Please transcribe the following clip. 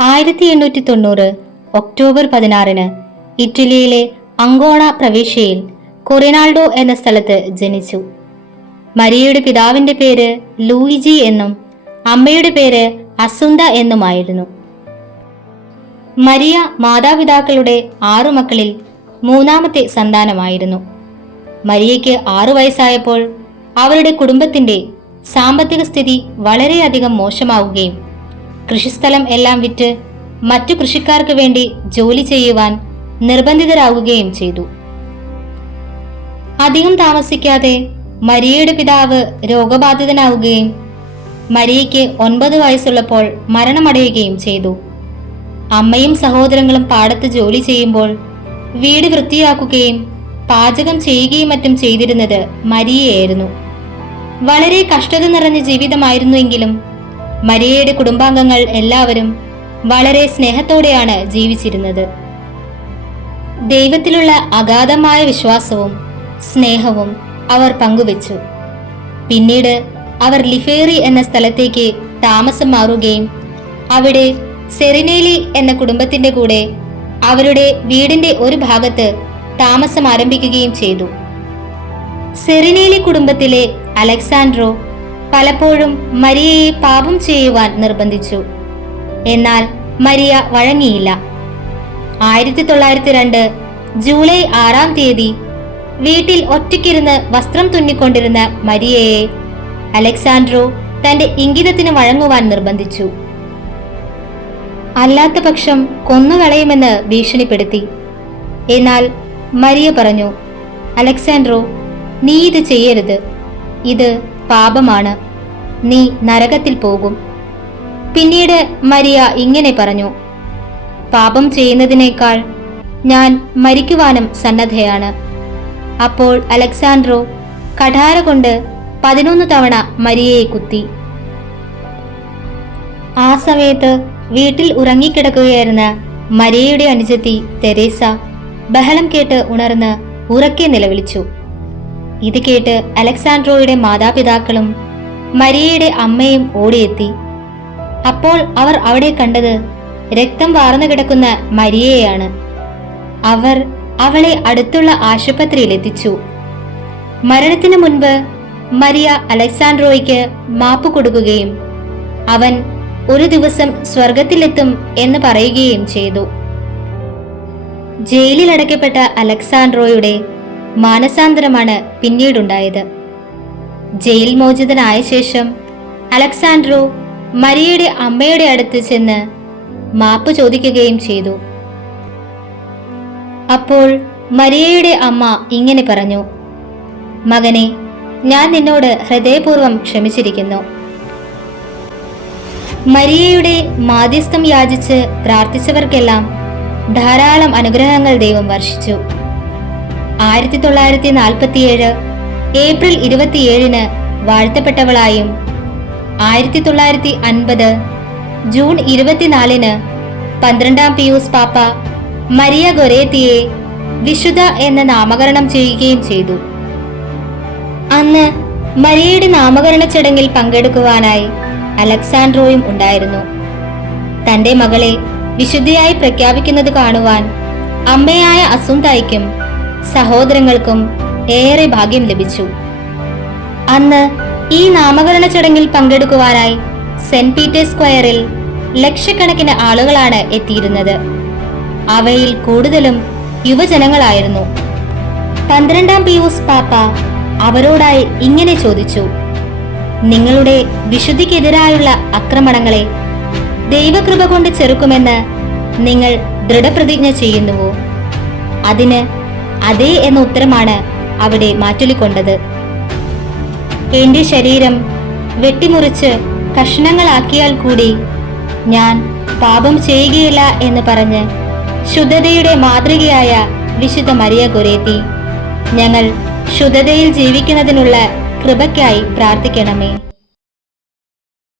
ആയിരത്തി എണ്ണൂറ്റി തൊണ്ണൂറ് ഒക്ടോബർ പതിനാറിന് ഇറ്റലിയിലെ അങ്കോണ പ്രവിശ്യയിൽ കൊറിനാൾഡോ എന്ന സ്ഥലത്ത് ജനിച്ചു. മരിയയുടെ പിതാവിന്റെ പേര് ലൂയിജി എന്നും അമ്മയുടെ പേര് അസുന്ദ എന്നുമായിരുന്നു. മരിയ മാതാപിതാക്കളുടെ ആറു മക്കളിൽ മൂന്നാമത്തെ സന്താനമായിരുന്നു. മരിയയ്ക്ക് ആറു വയസ്സായപ്പോൾ അവരുടെ കുടുംബത്തിന്റെ സാമ്പത്തിക സ്ഥിതി വളരെയധികം മോശമാവുകയും കൃഷിസ്ഥലം എല്ലാം വിറ്റ് മറ്റു കൃഷിക്കാർക്ക് വേണ്ടി ജോലി ചെയ്യുവാൻ നിർബന്ധിതരാകുകയും ചെയ്തു. അധികം താമസിക്കാതെ മരിയയുടെ പിതാവ് രോഗബാധിതനാവുകയും മരിയയ്ക്ക് ഒൻപത് വയസ്സുള്ളപ്പോൾ മരണമടയുകയും ചെയ്തു. അമ്മയും സഹോദരങ്ങളും പാടത്ത് ജോലി ചെയ്യുമ്പോൾ വീട് വൃത്തിയാക്കുകയും പാചകം ചെയ്യുകയും മറ്റും ചെയ്തിരുന്നത് മരിയയായിരുന്നു. വളരെ കഷ്ടത നിറഞ്ഞ ജീവിതമായിരുന്നുവെങ്കിലും മരിയയുടെ കുടുംബാംഗങ്ങൾ എല്ലാവരും വളരെ സ്നേഹത്തോടെയാണ് ജീവിച്ചിരുന്നത്. ദൈവത്തിലുള്ള അഗാധമായ വിശ്വാസവും സ്നേഹവും അവർ പങ്കുവച്ചു. പിന്നീട് അവർ ലിഫേറി എന്ന സ്ഥലത്തേക്ക് താമസം മാറുകയും അവിടെ സെറിനേലി എന്ന കുടുംബത്തിന്റെ കൂടെ അവരുടെ വീടിന്റെ ഒരു ഭാഗത്ത് താമസം ആരംഭിക്കുകയും ചെയ്തു. സെറിനേലി കുടുംബത്തിലെ അലക്സാൻഡ്രോ പലപ്പോഴും മരിയയെ പാപം ചെയ്യുവാൻ നിർബന്ധിച്ചു. എന്നാൽ മരിയ വഴങ്ങിയില്ല. ആയിരത്തി തൊള്ളായിരത്തി രണ്ട് ജൂലൈ ആറാം തീയതി വീട്ടിൽ ഒറ്റയ്ക്കിരുന്ന് വസ്ത്രം തുന്നിക്കൊണ്ടിരുന്ന മരിയയെ അലക്സാൻഡ്രോ തന്റെ ഇംഗിതത്തിന് വഴങ്ങുവാൻ നിർബന്ധിച്ചു. അല്ലാത്ത പക്ഷം കൊന്നുകളയുമെന്ന് ഭീഷണിപ്പെടുത്തി. എന്നാൽ മരിയ പറഞ്ഞു അലക്സാൻഡ്രോ നീ ഇത് ചെയ്യരുത്. ഇത് പാപമാണ്. നീ നരകത്തിൽ പോകും. പിന്നീട് മരിയ ഇങ്ങനെ പറഞ്ഞു പാപം ചെയ്യുന്നതിനേക്കാൾ ഞാൻ മരിക്കുവാനും സന്നദ്ധയാണ്. അപ്പോൾ അലക്സാൻഡ്രോ കഠാര കൊണ്ട് പതിനൊന്ന് തവണ മരിയയെ കുത്തി. ആ സമയത്ത് വീട്ടിൽ ഉറങ്ങിക്കിടക്കുകയായിരുന്ന മരിയയുടെ അനുജത്തി തെരേസ ബഹളം കേട്ട് ഉണർന്ന് ഉറക്കെ നിലവിളിച്ചു. ഇത് കേട്ട് അലക്സാൻഡ്രോയുടെ മാതാപിതാക്കളും മരിയയുടെ അമ്മയും ഓടിയെത്തി. അപ്പോൾ അവർ അവിടെ കണ്ടത് രക്തം വാർന്നു കിടക്കുന്ന മരിയയാണ് അവർ അവളെ അടുത്തുള്ള ആശുപത്രിയിൽ എത്തിച്ചു. മരണത്തിനു മുൻപ് മരിയ അലക്സാൻഡ്രോയ്ക്ക് മാപ്പ് കൊടുക്കുകയും അവൻ ഒരു ദിവസം സ്വർഗത്തിലെത്തും എന്ന് പറയുകയും ചെയ്തു. ജയിലിൽ അടയ്ക്കപ്പെട്ട അലക്സാൻഡ്രോയുടെ മാനസാന്തരമാണ് പിന്നീടുണ്ടായത്. ജയിൽ മോചിതനായ ശേഷം അലക്സാൻഡ്രോ മരിയയുടെ അമ്മയുടെ അടുത്ത് ചെന്ന് മാപ്പ് ചോദിക്കുകയും ചെയ്തു. അപ്പോൾ മരിയയുടെ അമ്മ ഇങ്ങനെ പറഞ്ഞു മകനെ ഞാൻ നിന്നോട് ഹൃദയപൂർവം ക്ഷമിച്ചിരിക്കുന്നു. മരിയയുടെ മാധ്യസ്ഥം യാചിച്ച് പ്രാർത്ഥിച്ചവർക്കെല്ലാം ധാരാളം അനുഗ്രഹങ്ങൾ ദൈവം വർഷിച്ചു. ആയിരത്തി തൊള്ളായിരത്തി നാൽപ്പത്തിയേഴ് ഏപ്രിൽ ഇരുപത്തിയേഴിന് വാഴ്ത്തപ്പെട്ടവളായും ആയിരത്തി തൊള്ളായിരത്തി അൻപത് ജൂൺ ഇരുപത്തിനാലിന് പന്ത്രണ്ടാം പിയൂസ് പാപ്പ മരിയ ഗൊരേത്തിയെ വിശുദ്ധ എന്ന നാമകരണം ചെയ്യുകയും ചെയ്തു. അന്ന് മരിയയുടെ നാമകരണ ചടങ്ങിൽ പങ്കെടുക്കുവാനായി അലക്സാൻഡ്രോയും ഉണ്ടായിരുന്നു. തന്റെ മകളെ വിശുദ്ധയായി പ്രഖ്യാപിക്കുന്നത് കാണുവാൻ അമ്മയായ അസുന്തായിക്കും സഹോദരങ്ങൾക്കും ഏറെ ഭാഗ്യം ലഭിച്ചു. അന്ന് ഈ നാമകരണ ചടങ്ങിൽ പങ്കെടുക്കുവാനായി സെന്റ് പീറ്റേഴ്സ് സ്ക്വയറിൽ ലക്ഷക്കണക്കിന് ആളുകളാണ് എത്തിയിരുന്നത്. അവയിൽ കൂടുതലും യുവജനങ്ങളായിരുന്നു. പന്ത്രണ്ടാം പിയൂസ് പാപ്പ അവരോടായി ഇങ്ങനെ ചോദിച്ചു നിങ്ങളുടെ വിശുദ്ധിക്കെതിരായുള്ള ആക്രമണങ്ങളെ ദൈവകൃപ കൊണ്ട് ചെറുക്കുമെന്ന് നിങ്ങൾ ദൃഢപ്രതിജ്ഞ ചെയ്യുന്നുവോ? അതിന് അതെ എന്ന ഉത്തരമാണ് അവിടെ മാറ്റൊലിക്കൊണ്ടത്. എന്റെ ശരീരം വെട്ടിമുറിച്ച് കഷ്ണങ്ങളാക്കിയാൽ കൂടി ഞാൻ പാപം ചെയ്യുകയില്ല എന്ന് പറഞ്ഞ് ശുദ്ധതയുടെ മാതൃകയായ വിശുദ്ധ മരിയ കുരേത്തി ഞങ്ങൾ ശുദ്ധതയിൽ ജീവിക്കുന്നതിനുള്ള കൃപയ്ക്കായി പ്രാർത്ഥിക്കണമേ.